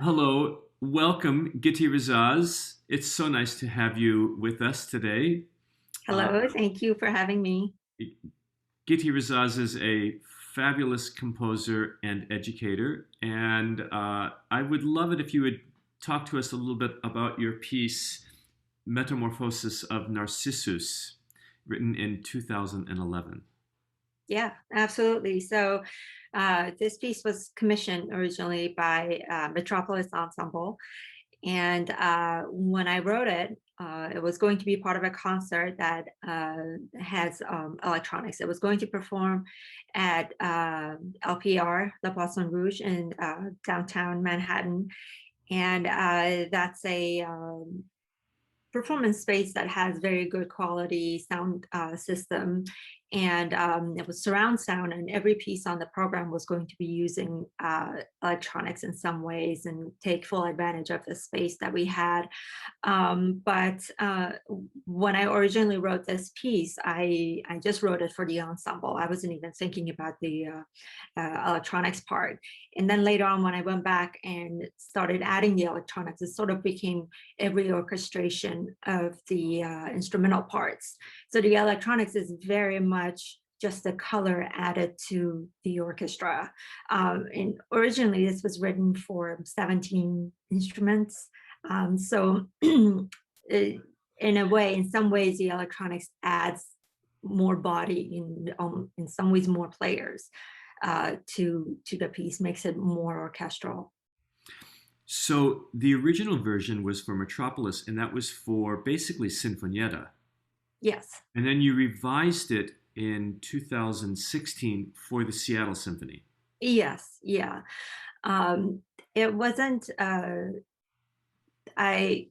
Hello, welcome, Gity Razaz. It's so nice to have you with us today. Uh, Hello, thank you for having me. Gity Razaz is a fabulous composer and educator, and I would love it if you would talk to us a little bit about your piece, Metamorphosis of Narcissus, written in 2011. Yeah, absolutely. This piece was commissioned originally by Metropolis Ensemble. And when I wrote it, it was going to be part of a concert that has electronics. It was going to perform at LPR, La Poisson Rouge, in downtown Manhattan. And that's a performance space that has very good quality sound system, and it was surround sound, and every piece on the program was going to be using electronics in some ways and take full advantage of the space that we had. But when I originally wrote this piece, I just wrote it for the ensemble. I wasn't even thinking about the electronics part. And then later on, when I went back and started adding the electronics, it sort of became a reorchestration of the instrumental parts. So the electronics is very much just the color added to the orchestra. And originally, this was written for 17 instruments. So in a way, in some ways, the electronics adds more body, in some ways more players to the piece, makes it more orchestral. So the original version was for Metropolis, and that was for basically Sinfonietta. Yes. And then you revised it in 2016 for the Seattle Symphony. Yes. Yeah. It wasn't. I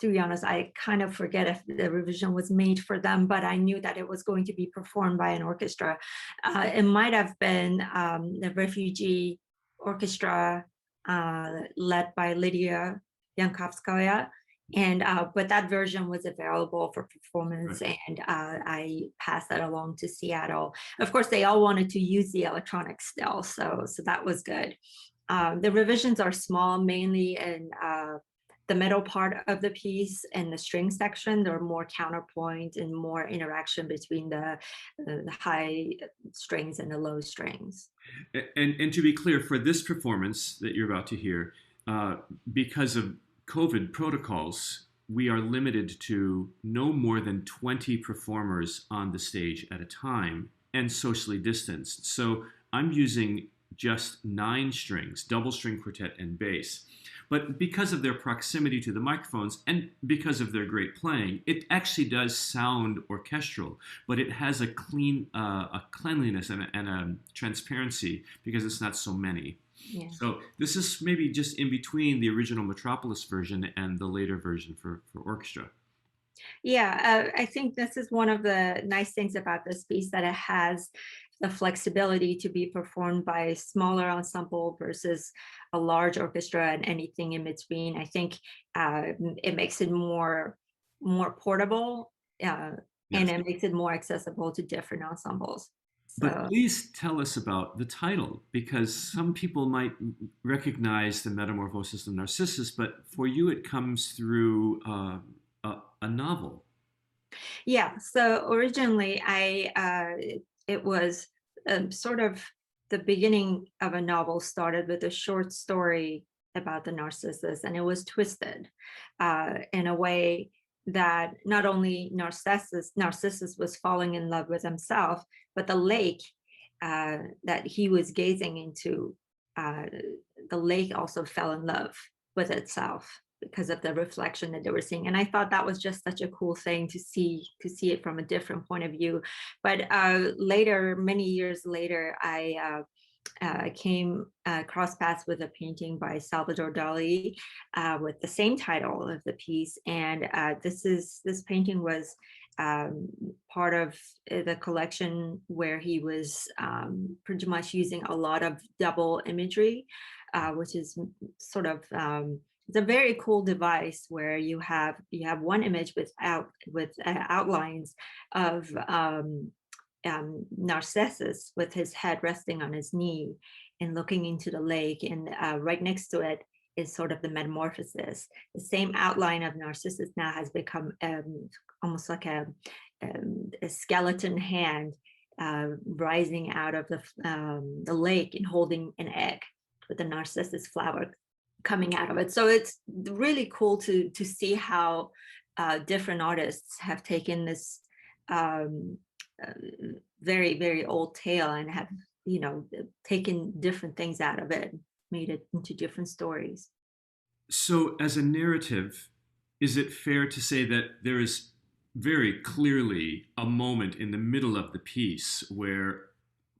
To be honest, I kind of forget if the revision was made for them, but I knew that it was going to be performed by an orchestra. It might have been the refugee orchestra led by Lydia Yankovskaya. And but that version was available for Right. performance, and I passed that along to Seattle. Of course, they all wanted to use the electronics still, so that was good. The revisions are small, mainly in the middle part of the piece and the string section. There are more counterpoint and more interaction between the high strings and the low strings. And to be clear, for this performance that you're about to hear, uh, because of COVID protocols, we are limited to no more than 20 performers on the stage at a time and socially distanced. So I'm using just 9 strings, double string quartet and bass. But because of their proximity to the microphones and because of their great playing, it actually does sound orchestral, but it has a cleanliness and a transparency because it's not so many. Yeah. So this is maybe just in between the original Metropolis version and the later version for orchestra. Yeah, I think this is one of the nice things about this piece, that it has the flexibility to be performed by a smaller ensemble versus a large orchestra and anything in between. I think it makes it more portable, uh, and Yes. it makes it more accessible to different ensembles. But So please tell us about the title, because some people might recognize the Metamorphosis of Narcissus, but for you it comes through a novel. yeah, so originally it was sort of the beginning of a novel. Started with a short story about the Narcissus, and it was twisted in a way that not only Narcissus was falling in love with himself, but the lake that he was gazing into, uh, the lake also fell in love with itself because of the reflection that they were seeing. And I thought that was just such a cool thing to see it from a different point of view. But later, many years later, I came cross paths with a painting by Salvador Dali with the same title of the piece, and this painting was um, part of the collection where he was pretty much using a lot of double imagery, which is sort of it's a very cool device where you have one image with outlines of Narcissus with his head resting on his knee and looking into the lake, and right next to it is sort of the metamorphosis. The same outline of Narcissus now has become almost like a skeleton hand rising out of the lake and holding an egg with the narcissus flower coming out of it. So it's really cool to see how different artists have taken this very, very old tale and have, taken different things out of it, made it into different stories. So, as a narrative, is it fair to say that there is very clearly a moment in the middle of the piece where,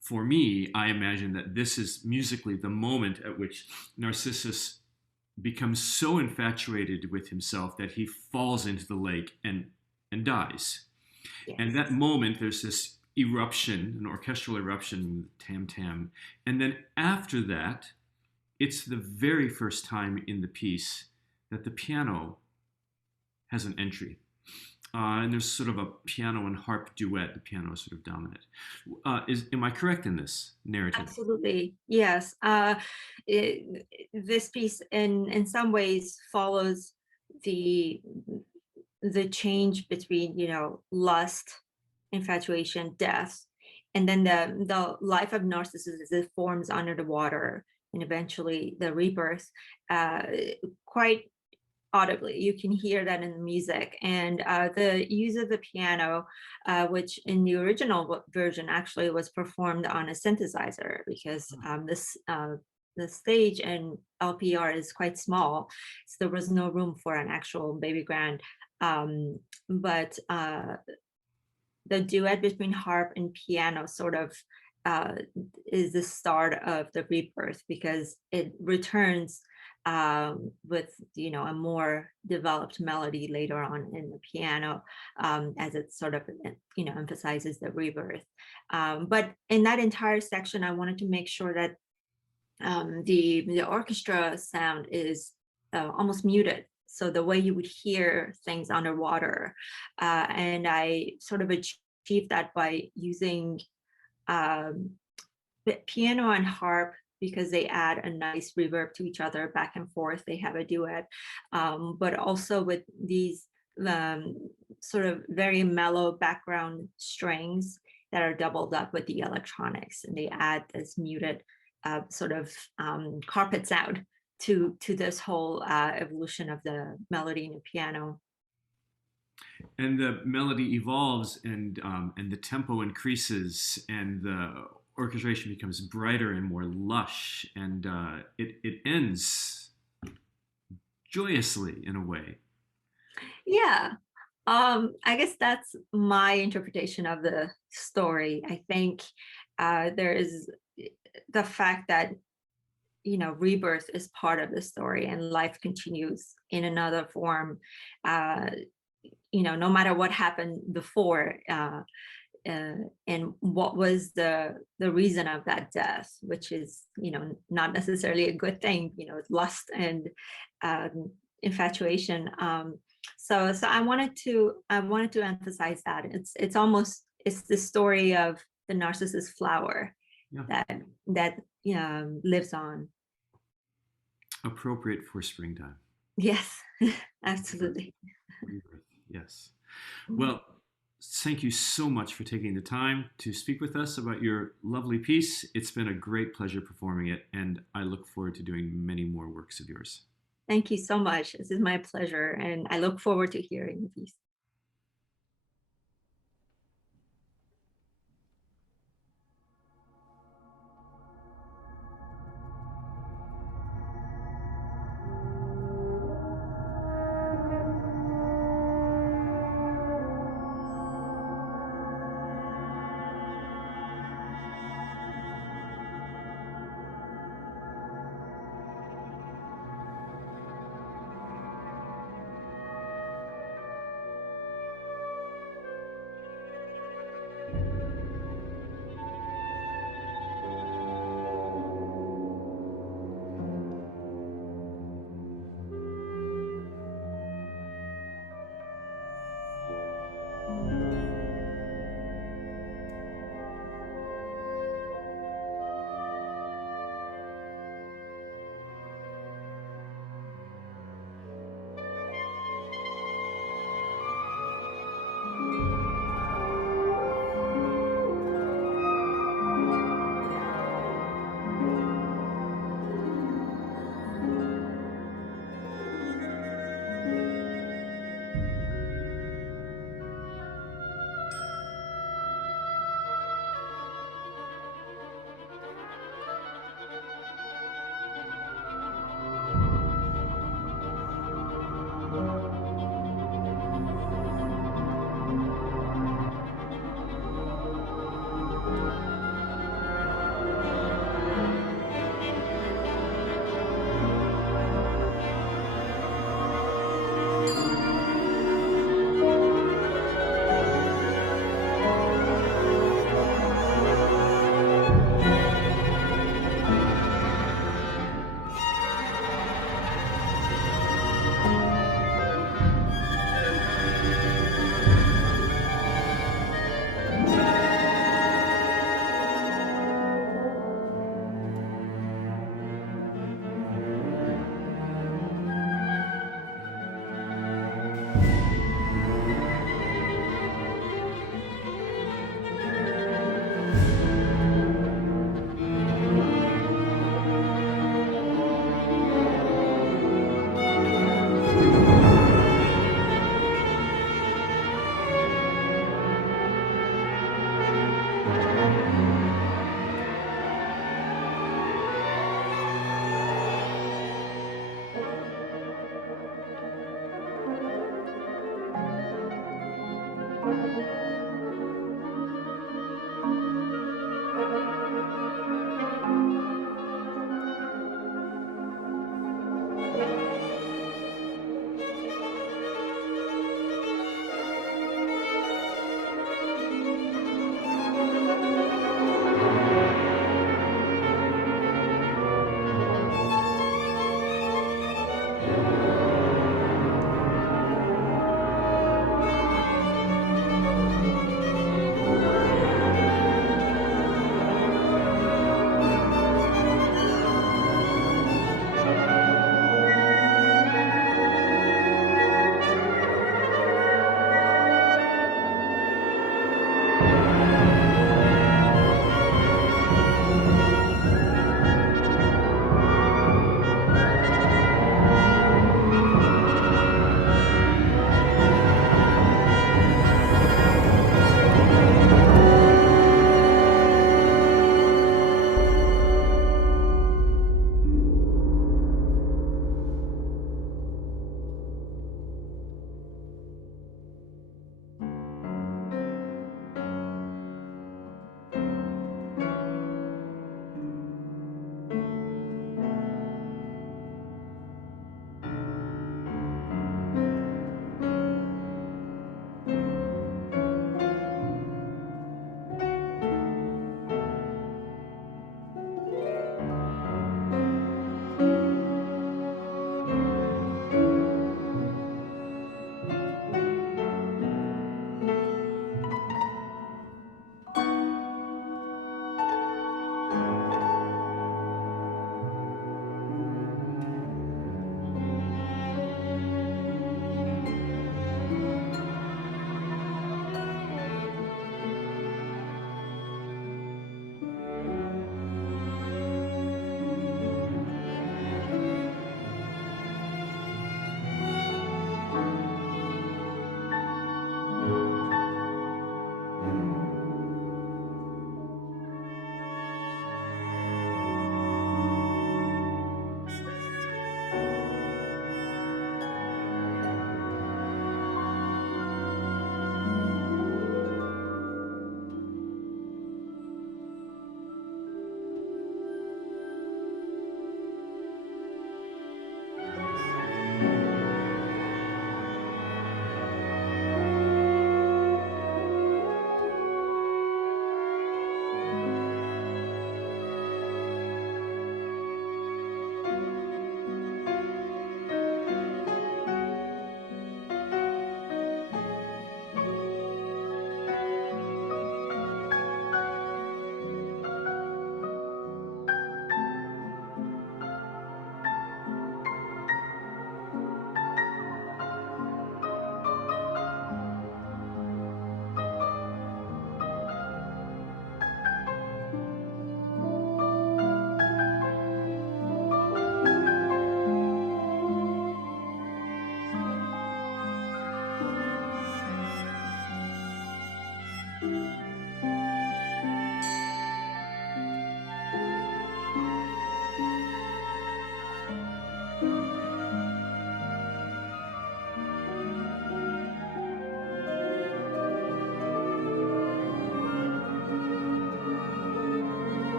for me, I imagine that this is musically the moment at which Narcissus becomes so infatuated with himself that he falls into the lake and dies. Yes. And that moment, there's this eruption, an orchestral eruption, tam tam. And then after that, it's the very first time in the piece that the piano has an entry. And there's sort of a piano and harp duet. The piano is sort of dominant. Am I correct in this narrative? Absolutely, yes. This piece, in some ways, follows the change between lust, infatuation, death, and then the life of Narcissus as it forms under the water, and eventually the rebirth. Quite audibly, you can hear that in the music, and the use of the piano, which in the original version actually was performed on a synthesizer, because the stage and LPR is quite small, so there was no room for an actual baby grand. But the duet between harp and piano sort of is the start of the rebirth, because it returns with a more developed melody later on in the piano, as it sort of emphasizes the rebirth. But in that entire section, I wanted to make sure that the orchestra sound is almost muted, so the way you would hear things underwater, and I sort of achieved that by using piano and harp, because they add a nice reverb to each other, back and forth. They have a duet, but also with these sort of very mellow background strings that are doubled up with the electronics, and they add this muted sort of carpet sound to this whole evolution of the melody in the piano. And the melody evolves, and the tempo increases, and the orchestration becomes brighter and more lush, and it ends joyously in a way. Yeah, I guess that's my interpretation of the story. I think there is the fact that rebirth is part of the story, and life continues in another form. No matter what happened before, and what was the reason of that death, which is not necessarily a good thing. Lust and infatuation. So I wanted to emphasize that it's the story of the narcissus flower, yeah, that lives on. Appropriate for springtime. Yes, absolutely. Rebirth. Yes. Well, thank you so much for taking the time to speak with us about your lovely piece. It's been a great pleasure performing it, and I look forward to doing many more works of yours. Thank you so much. This is my pleasure, and I look forward to hearing the piece.